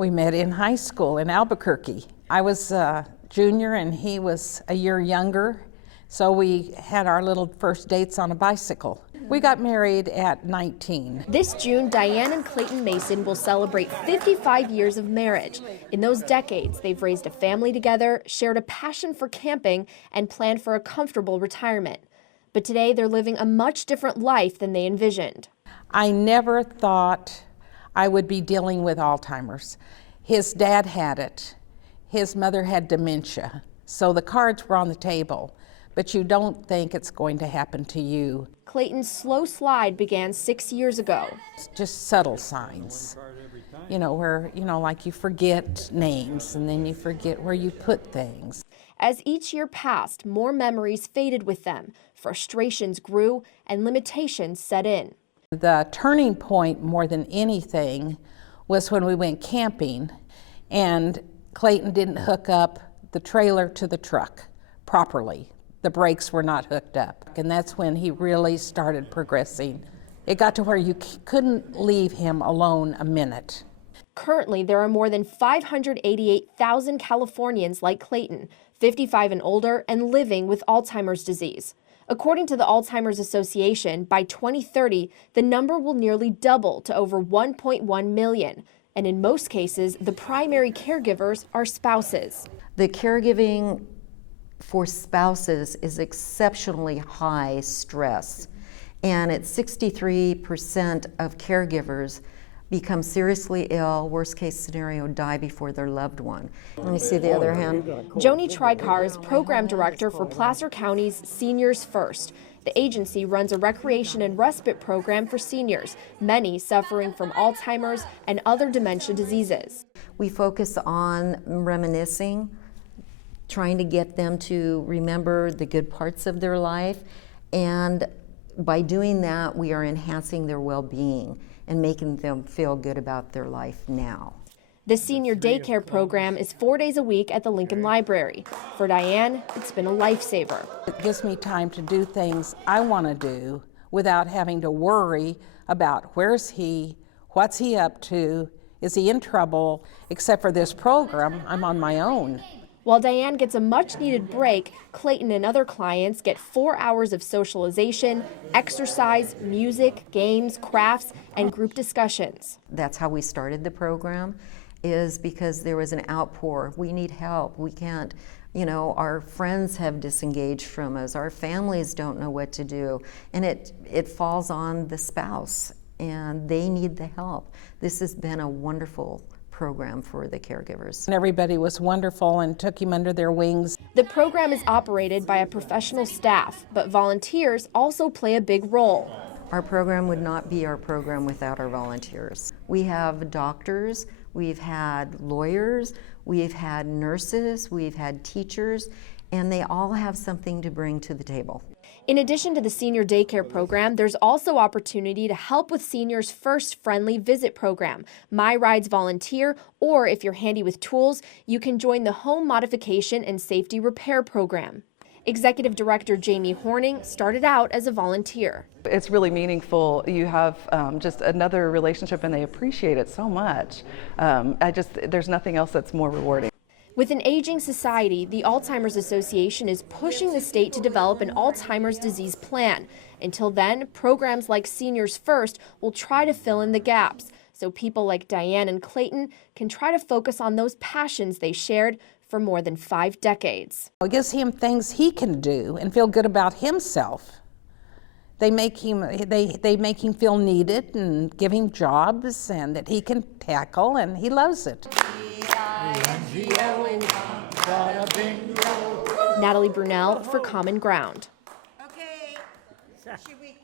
We met in high school in Albuquerque. I was a junior and he was a year younger, so we had our little first dates on a bicycle. We got married at 19. This June, Diane and Clayton Mason will celebrate 55 years of marriage. In those decades, they've raised a family together, shared a passion for camping, and planned for a comfortable retirement. But today, they're living a much different life than they envisioned. I never thought I would be dealing with Alzheimer's. His dad had it. His mother had dementia. So the cards were on the table, but you don't think it's going to happen to you. Clayton's slow slide began 6 years ago. It's just subtle signs, where, like you forget names and then you forget where you put things. As each year passed, more memories faded with them, frustrations grew, and limitations set in. The turning point more than anything was when we went camping and Clayton didn't hook up the trailer to the truck properly. The brakes were not hooked up, and that's when he really started progressing. It got to where you couldn't leave him alone a minute. Currently, there are more than 588,000 Californians like Clayton, 55 and older, and living with Alzheimer's disease. According to the Alzheimer's Association, by 2030, the number will nearly double to over 1.1 million. And in most cases, the primary caregivers are spouses. The caregiving for spouses is exceptionally high stress, and at 63% of caregivers become seriously ill, worst case scenario, die before their loved one. Let me see the other hand. Joni Trikar is program director for Placer County's Seniors First. The agency runs a recreation and respite program for seniors, many suffering from Alzheimer's and other dementia diseases. We focus on reminiscing, trying to get them to remember the good parts of their life, and by doing that, we are enhancing their well-being and making them feel good about their life now. The senior daycare program is 4 days a week at the Lincoln Library. For Diane, it's been a lifesaver. It gives me time to do things I want to do without having to worry about where's he, what's he up to, is he in trouble. Except for this program, I'm on my own. While Diane gets a much-needed break, Clayton and other clients get 4 hours of socialization, exercise, music, games, crafts, and group discussions. That's how we started the program, is because there was an outpour. We need help. We can't, our friends have disengaged from us. Our families don't know what to do. And it falls on the spouse, and they need the help. This has been a wonderful program for the caregivers. And everybody was wonderful and took him under their wings. The program is operated by a professional staff, but volunteers also play a big role. Our program would not be our program without our volunteers. We have doctors, we've had lawyers, we've had nurses, we've had teachers, and they all have something to bring to the table. In addition to the senior daycare program, there's also opportunity to help with Seniors First Friendly Visit program, My Rides Volunteer, or if you're handy with tools, you can join the Home Modification and Safety Repair program. Executive Director Jamie Horning started out as a volunteer. It's really meaningful. You have just another relationship and they appreciate it so much. There's nothing else that's more rewarding. With an aging society, the Alzheimer's Association is pushing the state to develop an Alzheimer's disease plan. Until then, programs like Seniors First will try to fill in the gaps, so people like Diane and Clayton can try to focus on those passions they shared for more than 5 decades. It gives him things he can do and feel good about himself. They make him feel needed and give him jobs and that he can tackle, and he loves it. Natalie Brunel for Common Ground. Okay. Should we